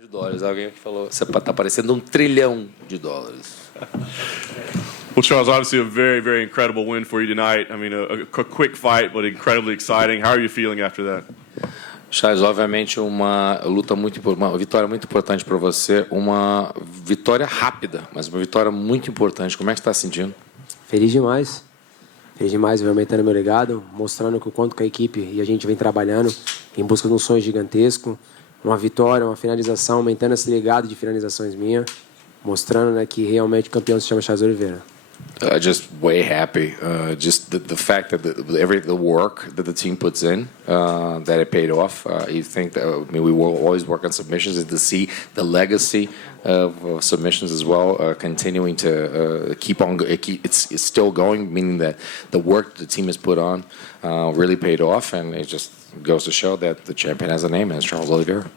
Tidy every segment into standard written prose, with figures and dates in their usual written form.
de dólares. Alguém que falou, você está parecendo $1 trilhão. Well, Charles, obviously a very, very incredible win for you tonight. I mean, a quick fight, but incredibly exciting. How are you feeling after that? Charles, obviamente uma vitória muito importante para você, uma vitória rápida, mas uma vitória muito importante. Como é que você está se sentindo? Feliz demais. Feliz demais, vem aumentando meu legado, mostrando que o quanto que a equipe e a gente vem trabalhando em busca de um sonho gigantesco, uma vitória, uma finalização, aumentando esse legado de finalizações minha, mostrando, né, que realmente o campeão se chama Charles Oliveira. Just way happy. Just the fact that the work that the team puts in, that it paid off. You think that we will always work on submissions, and to see the legacy of submissions as well, continuing to keep on. It's still going, meaning that the work the team has put on really paid off, and it just goes to show that the champion has a name, and it's Charles Oliveira.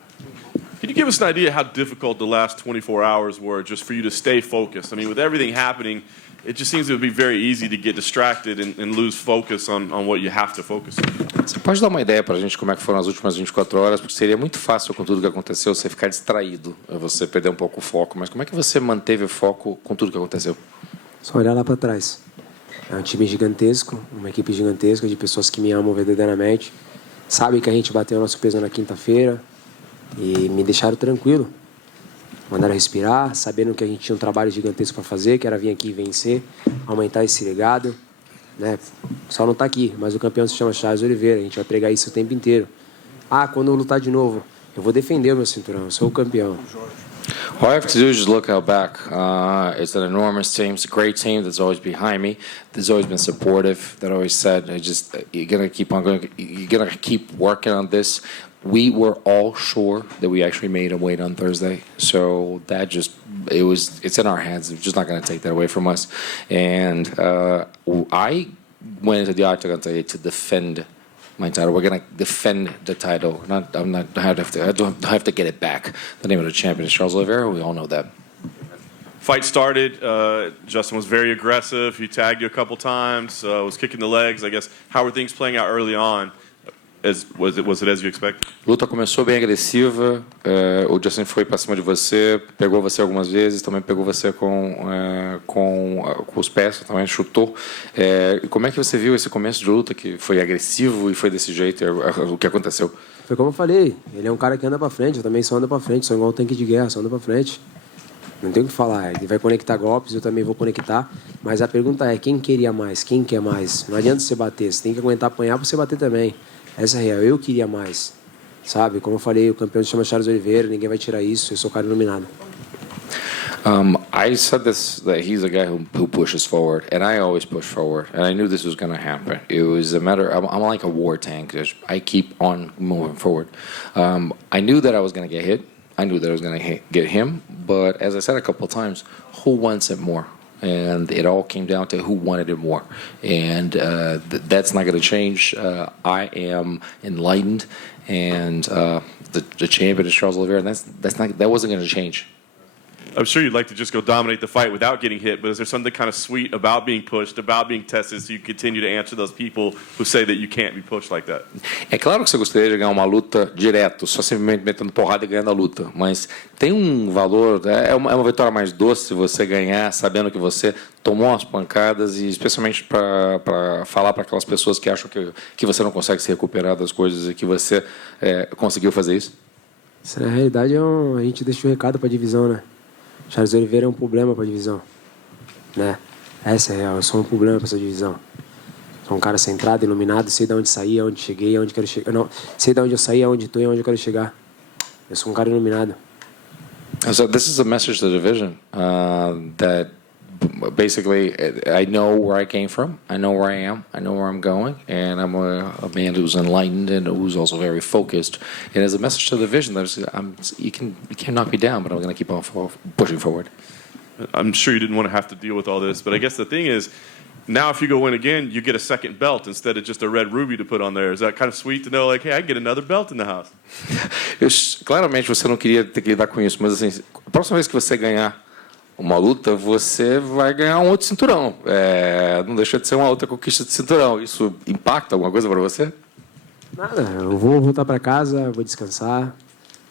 Can you give us an idea how difficult the last 24 hours were just for you to stay focused? I mean, with everything happening, it just seems it would be very easy to get distracted and lose focus on what you have to focus on. Você pode dar uma ideia para a gente como é que foram as últimas 24 horas? Porque seria muito fácil com tudo que aconteceu você ficar distraído, você perder um pouco o foco. Mas como é que você manteve o foco com tudo que aconteceu? Só olhar lá para trás. É um time gigantesco, uma equipe gigantesca de pessoas que me amam verdadeiramente. Sabem que a gente bateu o nosso peso na quinta-feira e me deixaram tranquilo. Mandaram respirar, sabendo que a gente tinha um trabalho gigantesco para fazer, que era vir aqui e vencer, aumentar esse legado. Né? Só não está aqui, mas o campeão se chama Charles Oliveira, a gente vai pregar isso o tempo inteiro. Quando eu lutar de novo, eu vou defender o meu cinturão, eu sou o campeão. All I have to do is just look out back. It's an enormous team. It's a great team that's always behind me. That's always been supportive. That always said, you're gonna keep on going. You're gonna keep working on this. We were all sure that we actually made a weight on Thursday, so that it's in our hands. We're just not going to take that away from us. And I went into the octagon today to defend my title. We're going to defend the title. I don't have to get it back. The name of the champion is Charles Oliveira. We all know that. Fight started. Justin was very aggressive. He tagged you a couple times. Was kicking the legs. I guess how were things playing out early on? Was it as you expected? Luta começou bem agressiva. O Justin foi para cima de você, pegou você algumas vezes, também pegou você com os pés, também chutou. Como é que você viu esse começo de luta que foi agressivo e foi desse jeito? O que aconteceu? Foi como eu falei, ele é um cara que anda para frente, eu também só ando para frente, sou igual um tanque de guerra, só ando para frente. Não tem o que falar, ele vai conectar golpes, eu também vou conectar, mas a pergunta é, quem queria mais, quem quer mais? Não adianta você bater, você tem que aguentar apanhar para você bater também. Essa é a real, eu queria mais, sabe? Como eu falei, o campeão se chama Charles Oliveira, ninguém vai tirar isso, eu sou o cara iluminado. I said this, that he's a guy who pushes forward, and I always push forward, and I knew this was going to happen. It was a matter, I'm like a war tank, I keep on moving forward. I knew that I was going to get hit, I knew that I was going to get him, but as I said a couple of times, who wants it more? And it all came down to who wanted it more, and that's not going to change. I am enlightened, and the champion is Charles Oliveira, and that wasn't going to change. I'm sure you'd like to just go dominate the fight without getting hit, but is there something kind of sweet about being pushed, about being tested, so you continue to answer those people who say that you can't be pushed like that? É claro que você gostaria de ganhar uma luta direto, só simplesmente metendo porrada e ganhando a luta, mas tem um valor, é uma vitória mais doce você ganhar sabendo que você tomou umas pancadas, e especialmente para falar para aquelas pessoas que acham que você não consegue se recuperar das coisas e que você conseguiu fazer isso? Isso, na realidade, a gente deixa o recado para a divisão, né? Charles Oliveira é um problema para a divisão, né? Essa é a real, eu sou um problema para essa divisão. Sou um cara centrado, iluminado, sei de onde saí, aonde cheguei, aonde quero chegar. Não, sei de onde eu saí, aonde estou e aonde eu quero chegar. Eu sou um cara iluminado. So this is a message to the division that basically I know where I came from, I know where I am, I know where I'm going, and I'm a man who's enlightened and who's also very focused. And as a message to the division, you can't knock me down, but I'm going to keep on pushing forward. I'm sure you didn't want to have to deal with all this, but I guess the thing is, now if you go in again, you get a second belt instead of just a red ruby to put on there. Is that kind of sweet to know, like, hey, I can get another belt in the house? Claramente você não queria ter que lidar com isso, mas assim, a próxima vez que você ganhar uma luta, você vai ganhar um outro cinturão. Não deixa de ser uma outra conquista de cinturão. Isso impacta alguma coisa para você? Nada, eu vou voltar para casa, vou descansar,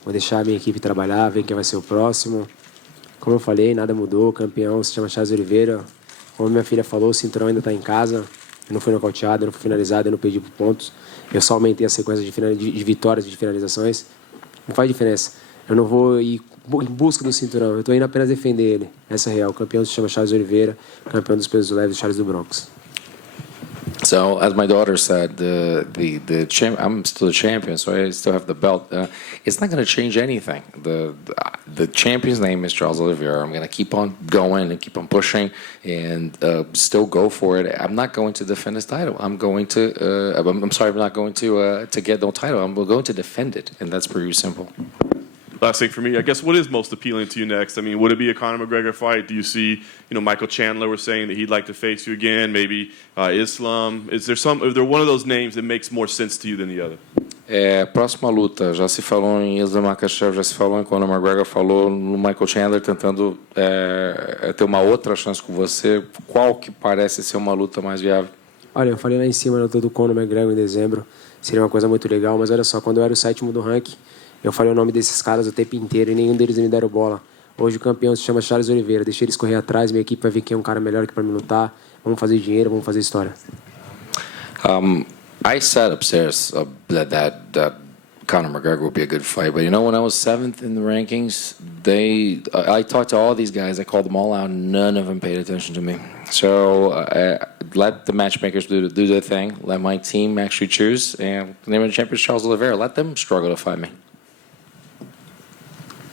Vou deixar a minha equipe trabalhar, ver quem vai ser o próximo. Como eu falei, nada mudou. O campeão se chama Charles Oliveira. Como minha filha falou, o cinturão ainda está em casa. Eu não fui nocauteado, eu não fui finalizado, eu não perdi por pontos. Eu só aumentei a sequência de vitórias e de finalizações. Não faz diferença. Eu não vou ir em busca do cinturão. Eu estou indo apenas defender ele. Essa é a real. O campeão se chama Charles Oliveira. Campeão dos pesos leves, Charles do Bronx. So, as my daughter said, I'm still the champion, so I still have the belt. It's not going to change anything. The champion's name is Charles Oliveira. I'm going to keep on going and keep on pushing and still go for it. I'm not going to defend his title. I'm going to. I'm sorry, I'm not going to get no title. I'm going to defend it, and that's pretty simple. Last thing for me, I guess, what is most appealing to you next? I mean, would it be a Conor McGregor fight? Do you see, Michael Chandler was saying that he'd like to face you again, maybe Islam? Is there one of those names that makes more sense to you than the other? Próxima luta, já se falou em Islam Makhachev, já se falou em Conor McGregor, falou no Michael Chandler tentando ter uma outra chance com você. Qual que parece ser uma luta mais viável? Olha, eu falei lá em cima na luta do Conor McGregor em dezembro, seria uma coisa muito legal, mas olha só, quando eu era o 7º do ranking, eu falei o nome desses caras o tempo inteiro e nenhum deles me deram bola. Hoje o campeão se chama Charles Oliveira. Deixei eles correr atrás, minha equipe vai ver quem é um cara melhor que para me lutar. Vamos fazer dinheiro, vamos fazer história. I said upstairs that Conor McGregor would be a good fight, but when I was 7th in the rankings, I talked to all these guys, I called them all out, none of them paid attention to me. So let the matchmakers do their thing, let my team actually choose, and the name of the champion is Charles Oliveira. Let them struggle to fight me.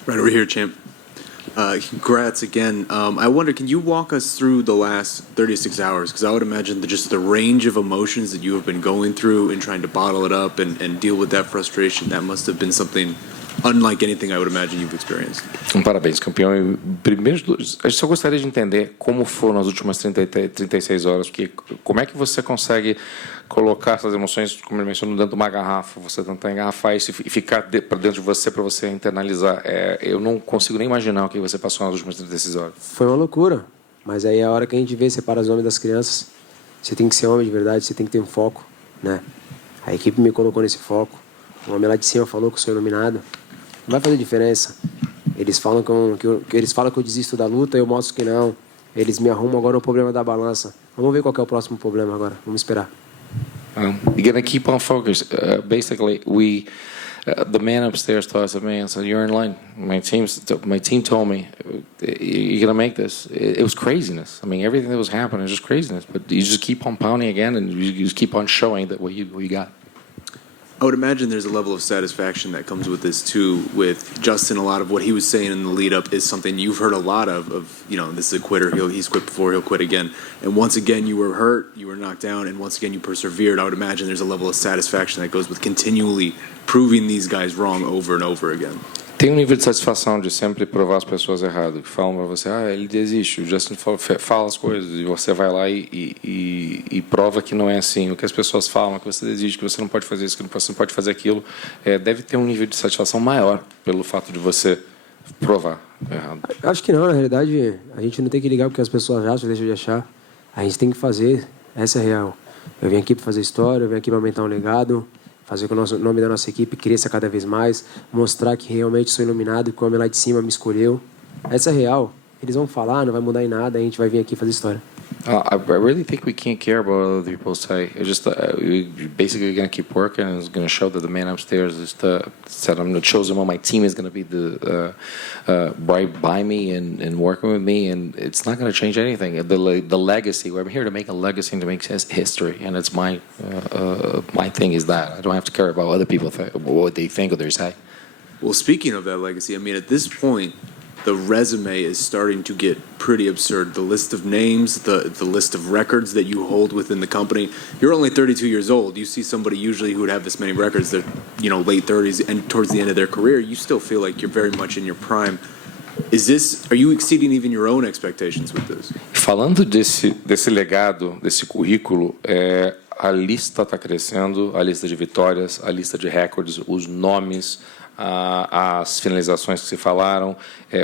Right over here, champ. Congrats again. I wonder, can you walk us through the last 36 hours? Because I would imagine that just the range of emotions that you have been going through and trying to bottle it up and deal with that frustration, that must have been something unlike anything I would imagine you've experienced. Parabéns, campeão. Primeiro, eu só gostaria de entender como foram as últimas 36 horas, porque como é que você consegue colocar essas emoções, como ele mencionou, dentro de uma garrafa, você tentar engarrafar isso e ficar para dentro de você para você internalizar. Eu não consigo nem imaginar o que você passou nas últimas 36 horas. Foi uma loucura, mas aí é a hora que a gente vê, separa os homens das crianças. Você tem que ser homem de verdade, você tem que ter um foco, né? A equipe me colocou nesse foco. O homem lá de cima falou que eu sou iluminado. Não vai fazer diferença. Eles falam que eu desisto da luta, eu mostro que não. Eles me arrumam agora o problema da balança. Vamos ver qual que é o próximo problema agora. Vamos esperar. You're gonna keep on focus. Basically, the man upstairs told us, "Man, so you're in line." My team told me, "You're gonna make this." It was craziness. I mean, everything that was happening was just craziness. But you just keep on pounding again, and you just keep on showing that what you got. I would imagine there's a level of satisfaction that comes with this too. With Justin, a lot of what he was saying in the lead up is something you've heard a lot of this is a quitter. He's quit before, he'll quit again. And once again, you were hurt, you were knocked down, and once again, you persevered. I would imagine there's a level of satisfaction that goes with continually proving these guys wrong over and over again. Tem nível de satisfação de sempre provar as pessoas erradas, que falam para você, ele desiste, o Justin fala as coisas, e você vai lá e prova que não é assim. O que as pessoas falam, que você desiste, que você não pode fazer isso, que você não pode fazer aquilo, deve ter um nível de satisfação maior pelo fato de você provar errado. Acho que não, na realidade, a gente não tem que ligar porque as pessoas acham, deixam de achar. A gente tem que fazer, essa é a real. Eu vim aqui para fazer história, eu vim aqui para aumentar um legado, fazer com que o nome da nossa equipe cresça cada vez mais, mostrar que realmente sou iluminado, que o homem lá de cima me escolheu. Essa é real. Eles vão falar, não vai mudar em nada, a gente vai vir aqui fazer história. I really think we can't care about what other people say. It's just we're basically going to keep working, and it's going to show that the man upstairs is said I'm going to choose him. My team is going to be right by me and working with me, and it's not going to change anything. The legacy. I'm here to make a legacy and to make history, and it's my thing is that I don't have to care about what other people think, what they think or they say. Well, speaking of that legacy, I mean, at this point, the resume is starting to get pretty absurd. The list of names, the list of records that you hold within the company. You're only 32 years old. You see somebody usually who would have this many records, they're late 30s and towards the end of their career. You still feel like you're very much in your prime. Are you exceeding even your own expectations with this? Falando desse legado, desse currículo, a lista está crescendo, a lista de vitórias, a lista de recordes, os nomes, as finalizações que se falaram.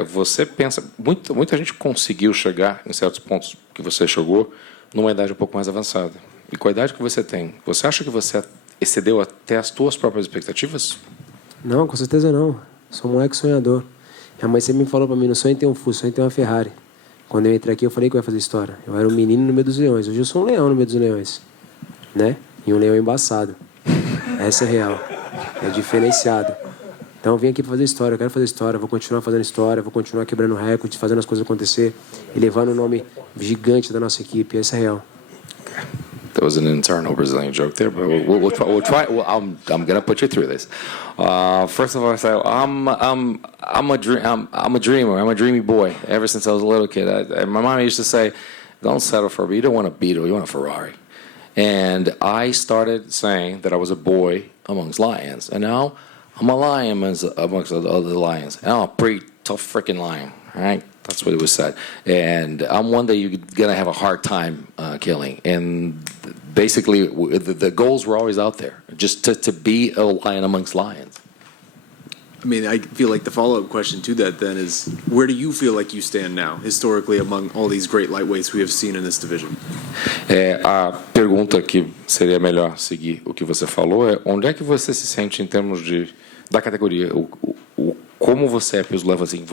Você pensa, muita gente conseguiu chegar em certos pontos que você chegou numa idade um pouco mais avançada. E com a idade que você tem, você acha que você excedeu até as suas próprias expectativas? Não, com certeza não. Sou um moleque sonhador. Minha mãe sempre me falou pra mim, não sonha em ter um Fusca, sonha em ter uma Ferrari. Quando eu entrei aqui, eu falei que eu ia fazer história. Eu era um menino no meio dos leões. Hoje eu sou um leão no meio dos leões. Né? E um leão embaçado. Essa é real. É diferenciado. Então eu vim aqui pra fazer história. Eu quero fazer história. Vou continuar fazendo história. Vou continuar quebrando recordes, fazendo as coisas acontecer e levando o nome gigante da nossa equipe. Essa é real. That was an internal Brazilian joke there, but we'll try. I'm gonna put you through this. First of all, I say I'm a dreamer. I'm a dreamy boy. Ever since I was a little kid, my mom used to say, "Don't settle for a Beetle. You don't want a Beetle. You want a Ferrari." And I started saying that I was a boy amongst lions, and now I'm a lion amongst the other lions. And I'm a pretty tough freaking lion, right? That's what it was said. And I'm one that you're going to have a hard time killing. And basically, the goals were always out there, just to be a lion amongst lions. I mean, I feel like the follow-up question to that then is, where do you feel like you stand now, historically, among all these great lightweights we have seen in this division? A pergunta que seria melhor seguir o que você falou é onde é que você se sente em termos da categoria? Como você é peso leve assim?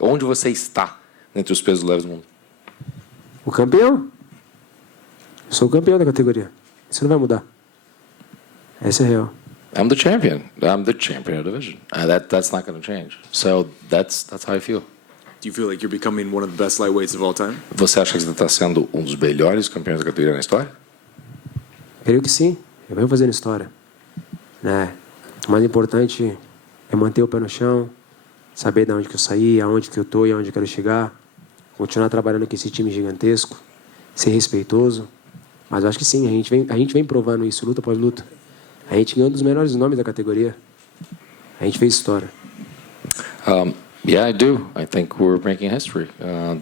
Onde você está entre os pesos leves do mundo? O campeão. Eu sou o campeão da categoria. Isso não vai mudar. Essa é real. I'm the champion. I'm the champion of the division. That's not going to change. So that's how I feel. Do you feel like you're becoming one of the best lightweights of all time? Você acha que você está sendo um dos melhores campeões da categoria na história? Creio que sim. Eu venho fazendo história. Né? O mais importante é manter o pé no chão, saber de onde que eu saí, aonde que eu tô e aonde eu quero chegar, continuar trabalhando com esse time gigantesco, ser respeitoso. Mas eu acho que sim, a gente vem provando isso, luta após luta. A gente ganhou um dos melhores nomes da categoria. A gente fez história. Yeah, I do. I think we're making history.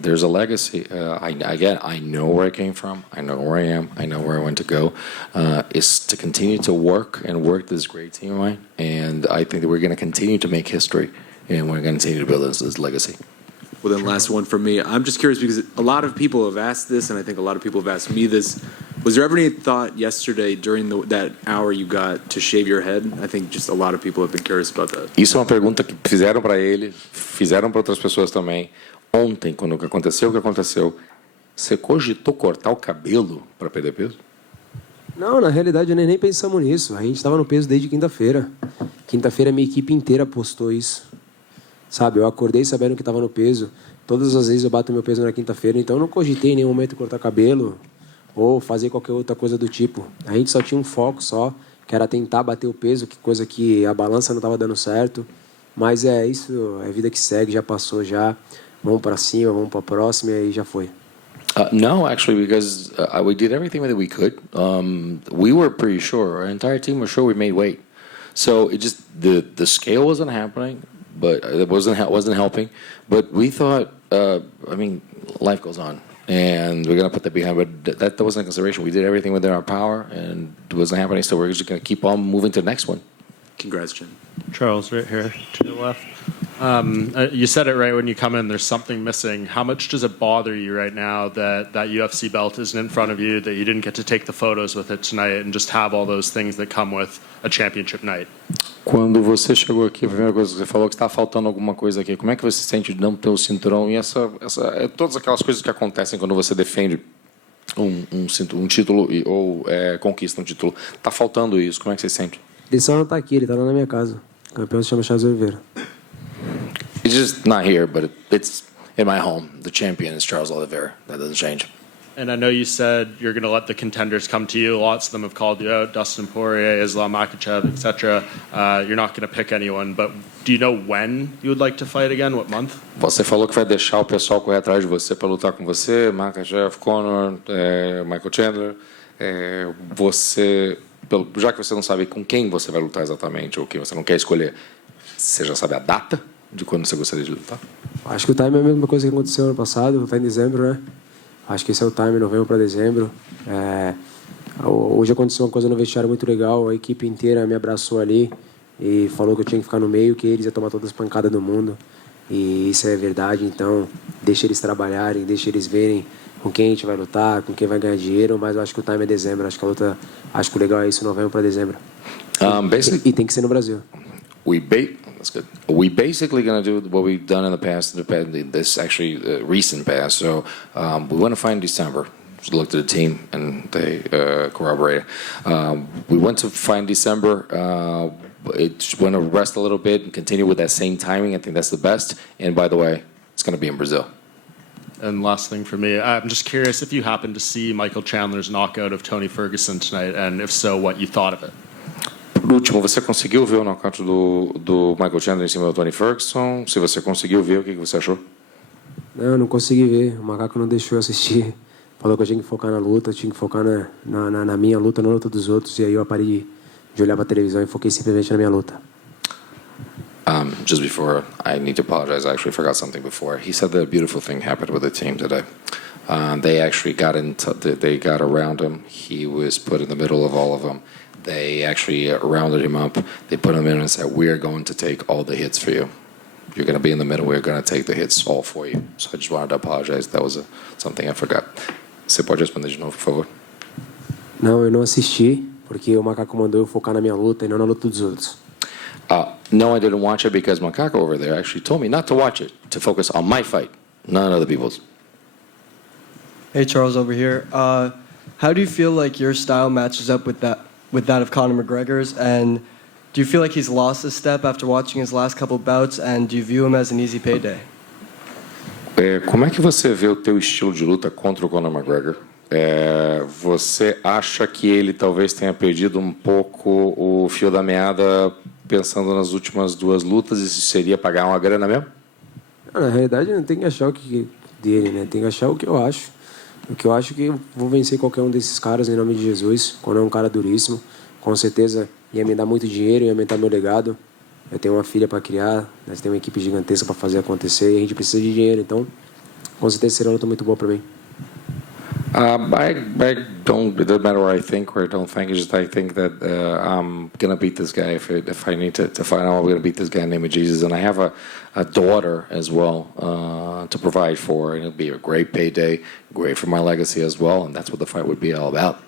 There's a legacy. I know where I came from. I know where I am. I know where I want to go. It's to continue to work this great team of mine. And I think that we're going to continue to make history. And we're going to continue to build this legacy. Well, then last one from me. I'm just curious because a lot of people have asked this, and I think a lot of people have asked me this. Was there ever any thought yesterday during that hour you got to shave your head? I think just a lot of people have been curious about that. Isso é uma pergunta que fizeram para ele, fizeram para outras pessoas também. Ontem, quando aconteceu o que aconteceu, você cogitou cortar o cabelo para perder peso? Não, na realidade nem pensamos nisso. A gente estava no peso desde quinta-feira. Quinta-feira minha equipe inteira postou isso. Sabe, eu acordei sabendo que estava no peso. Todas as vezes eu bato meu peso na quinta-feira, então eu não cogitei em nenhum momento cortar cabelo ou fazer qualquer outra coisa do tipo. A gente só tinha um foco só, que era tentar bater o peso, que coisa que a balança não estava dando certo. Mas é isso, é vida que segue, já passou já. Vamos para cima, vamos para a próxima e já foi. No, actually, because we did everything that we could. We were pretty sure, our entire team was sure we made weight. So it just, the scale wasn't happening, but it wasn't helping. But we thought, life goes on. And we're going to put that behind, but that wasn't a consideration. We did everything within our power, and it wasn't happening, so we're just going to keep on moving to the next one. Congrats, Jim. Charles, right here to the left. You said it right when you come in, there's something missing. How much does it bother you right now that UFC belt isn't in front of you, that you didn't get to take the photos with it tonight and just have all those things that come with a championship night? Quando você chegou aqui, a primeira coisa que você falou que está faltando alguma coisa aqui. Como é que você se sente de não ter o cinturão? E todas aquelas coisas que acontecem quando você defende um título ou conquista um título. Está faltando isso. Como é que você se sente? Ele só não está aqui, ele está lá na minha casa. O campeão se chama Charles Oliveira. It's just not here, but it's in my home. The champion is Charles Oliveira. That doesn't change. And I know you said you're going to let the contenders come to you. Lots of them have called you out, Dustin Poirier, Islam Makhachev, etc. You're not going to pick anyone, but do you know when you would like to fight again? What month? Você falou que vai deixar o pessoal correr atrás de você para lutar com você, Makhachev, Conor, Michael Chandler. Já que você não sabe com quem você vai lutar exatamente, ou que você não quer escolher, você já sabe a data de quando você gostaria de lutar? Acho que o time é a mesma coisa que aconteceu ano passado, está em dezembro, né? Acho que esse é o time, novembro para dezembro. Hoje aconteceu uma coisa no vestiário muito legal, a equipe inteira me abraçou ali e falou que eu tinha que ficar no meio, que eles iam tomar todas as pancadas do mundo. E isso é verdade, então deixa eles trabalharem, deixa eles verem com quem a gente vai lutar, com quem vai ganhar dinheiro, mas eu acho que o time é dezembro, acho que o legal é isso, novembro para dezembro. E tem que ser no Brasil. We That's good. We basically going to do what we've done in the past, this actually recent past. So we went to fight in December. Just looked at the team and they corroborated. We went to fight in December. It's going to rest a little bit and continue with that same timing. I think that's the best. And by the way, it's going to be in Brazil. And last thing for me, I'm just curious if you happened to see Michael Chandler's knockout of Tony Ferguson tonight, and if so, what you thought of it. Por último, você conseguiu ver o nocaute do Michael Chandler em cima do Tony Ferguson? Se você conseguiu ver, o que você achou? Não, não consegui ver. O macaco não deixou eu assistir. Falou que eu tinha que focar na luta, tinha que focar na minha luta, na luta dos outros. E aí eu parei de olhar para a televisão e foquei simplesmente na minha luta. Just before, I need to apologize. I actually forgot something before. He said that a beautiful thing happened with the team today. They actually they got around him. He was put in the middle of all of them. They actually rounded him up. They put him in and said, "We are going to take all the hits for you. You're going to be in the middle. We're going to take the hits all for you." So I just wanted to apologize. That was something I forgot. Você pode responder de novo, por favor? Não, eu não assisti, porque o macaco mandou eu focar na minha luta e não na luta dos outros. No, I didn't watch it because Macaco over there actually told me not to watch it, to focus on my fight, not other people's. Hey, Charles over here. How do you feel like your style matches up with that of Conor McGregor's? And do you feel like he's lost a step after watching his last couple bouts? And do you view him as an easy payday? Como é que você vê o teu estilo de luta contra o Conor McGregor? Você acha que ele talvez tenha perdido um pouco o fio da meada pensando nas últimas duas lutas, isso seria pagar uma grana mesmo? Na realidade, não tem que achar o que dele, né? Tem que achar o que eu acho. O que eu acho que eu vou vencer qualquer um desses caras em nome de Jesus. Quando é um cara duríssimo, com certeza ia me dar muito dinheiro, ia aumentar meu legado. Eu tenho uma filha para criar, nós temos uma equipe gigantesca para fazer acontecer e a gente precisa de dinheiro, então com certeza será uma luta muito boa para mim. I don't. It doesn't matter what I think or I don't think. It's just I think that I'm gonna beat this guy if I need to find out. I'm gonna beat this guy in the name of Jesus, and I have a daughter as well to provide for, and it'll be a great payday, great for my legacy as well, and that's what the fight would be all about.